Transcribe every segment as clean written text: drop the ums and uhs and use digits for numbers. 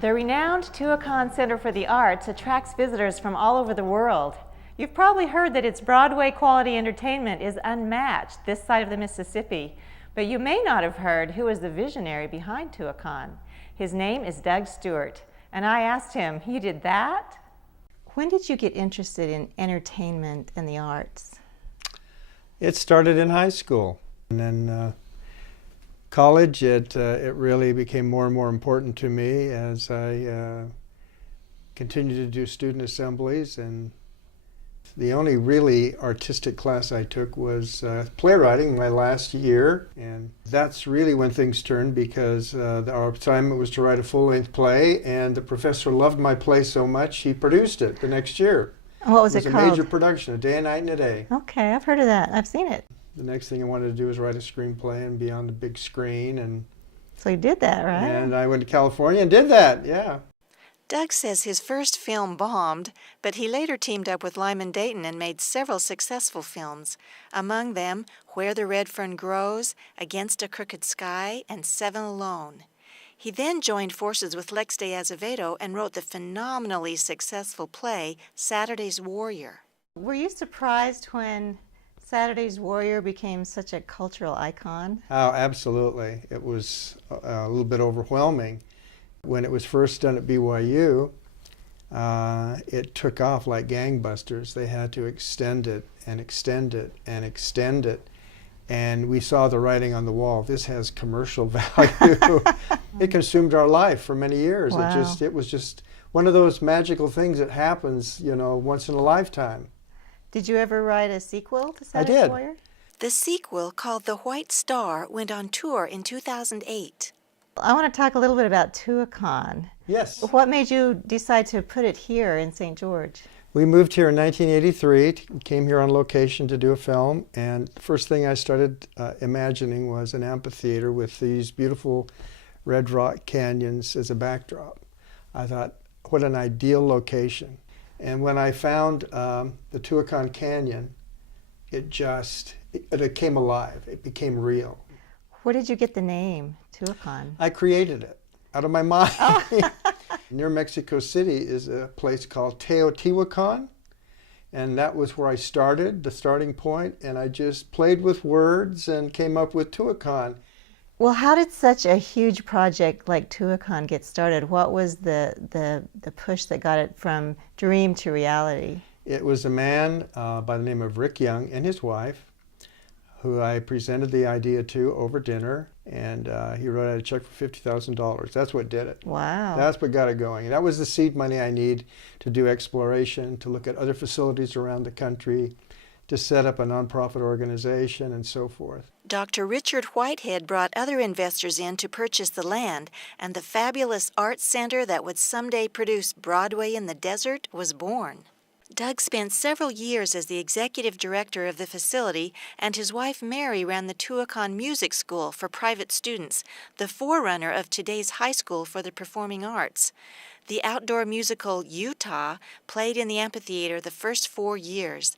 The renowned Tuacahn Center for the Arts attracts visitors from all over the world. You've probably heard that its Broadway quality entertainment is unmatched this side of the Mississippi, but you may not have heard who is the visionary behind Tuacahn. His name is Doug Stewart, and I asked him, "You did that?" When did you get interested in entertainment and the arts? It started in high school, and then college, it really became more and more important to me as I continued to do student assemblies. And the only really artistic class I took was playwriting my last year, and that's really when things turned, because our assignment was to write a full-length play, and the professor loved my play so much he produced it the next year. What was it called? It was a major production, A Day, a Night, and a Day. Okay, I've heard of that. I've seen it. The next thing I wanted to do was write a screenplay and be on the big screen. And so you did that, right? And I went to California and did that, yeah. Doug says his first film bombed, but he later teamed up with Lyman Dayton and made several successful films, among them Where the Red Fern Grows, Against a Crooked Sky, and Seven Alone. He then joined forces with Lex de Azevedo and wrote the phenomenally successful play Saturday's Warrior. Were you surprised when Saturday's Warrior became such a cultural icon? Oh, absolutely. It was a little bit overwhelming. When it was first done at BYU, it took off like gangbusters. They had to extend it and extend it and extend it. And we saw the writing on the wall. This has commercial value. It consumed our life for many years. Wow. It was just one of those magical things that happens, you know, once in a lifetime. Did you ever write a sequel to Saturday's I did. Warrior? The sequel, called The White Star, went on tour in 2008. I want to talk a little bit about Tuacahn. Yes. What made you decide to put it here in St. George? We moved here in 1983, came here on location to do a film, and the first thing I started imagining was an amphitheater with these beautiful red rock canyons as a backdrop. I thought, what an ideal location. And when I found the Tuacahn Canyon, it came alive. It became real. Where did you get the name, Tuacahn? I created it out of my mind. Oh. Near Mexico City is a place called Teotihuacan, and that was where I started, the starting point, and I just played with words and came up with Tuacahn. Well, how did such a huge project like Tuacahn get started? What was the push that got it from dream to reality? It was a man by the name of Rick Young and his wife, who I presented the idea to over dinner, and he wrote out a check for $50,000. That's what did it. Wow. That's what got it going. And that was the seed money I need to do exploration, to look at other facilities around the country, to set up a nonprofit organization, and so forth. Dr. Richard Whitehead brought other investors in to purchase the land, and the fabulous arts center that would someday produce Broadway in the Desert was born. Doug spent several years as the executive director of the facility, and his wife Mary ran the Tuacahn Music School for private students, the forerunner of today's high school for the performing arts. The outdoor musical Utah played in the amphitheater the first 4 years.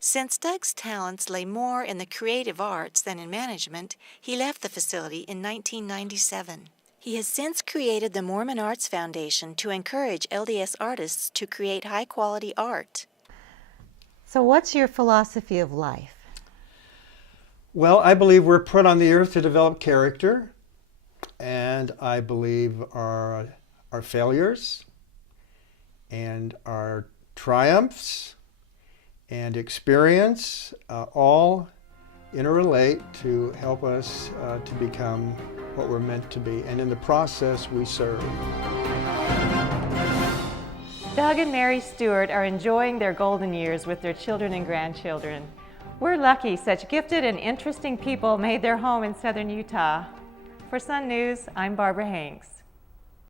Since Doug's talents lay more in the creative arts than in management, he left the facility in 1997. He has since created the Mormon Arts Foundation to encourage LDS artists to create high-quality art. So what's your philosophy of life? Well, I believe we're put on the earth to develop character, and I believe our failures and our triumphs and experience all interrelate to help us to become what we're meant to be, and in the process we serve. Doug and Mary Stewart are enjoying their golden years with their children and grandchildren. We're lucky such gifted and interesting people made their home in southern Utah. For Sun News, I'm Barbara Hanks.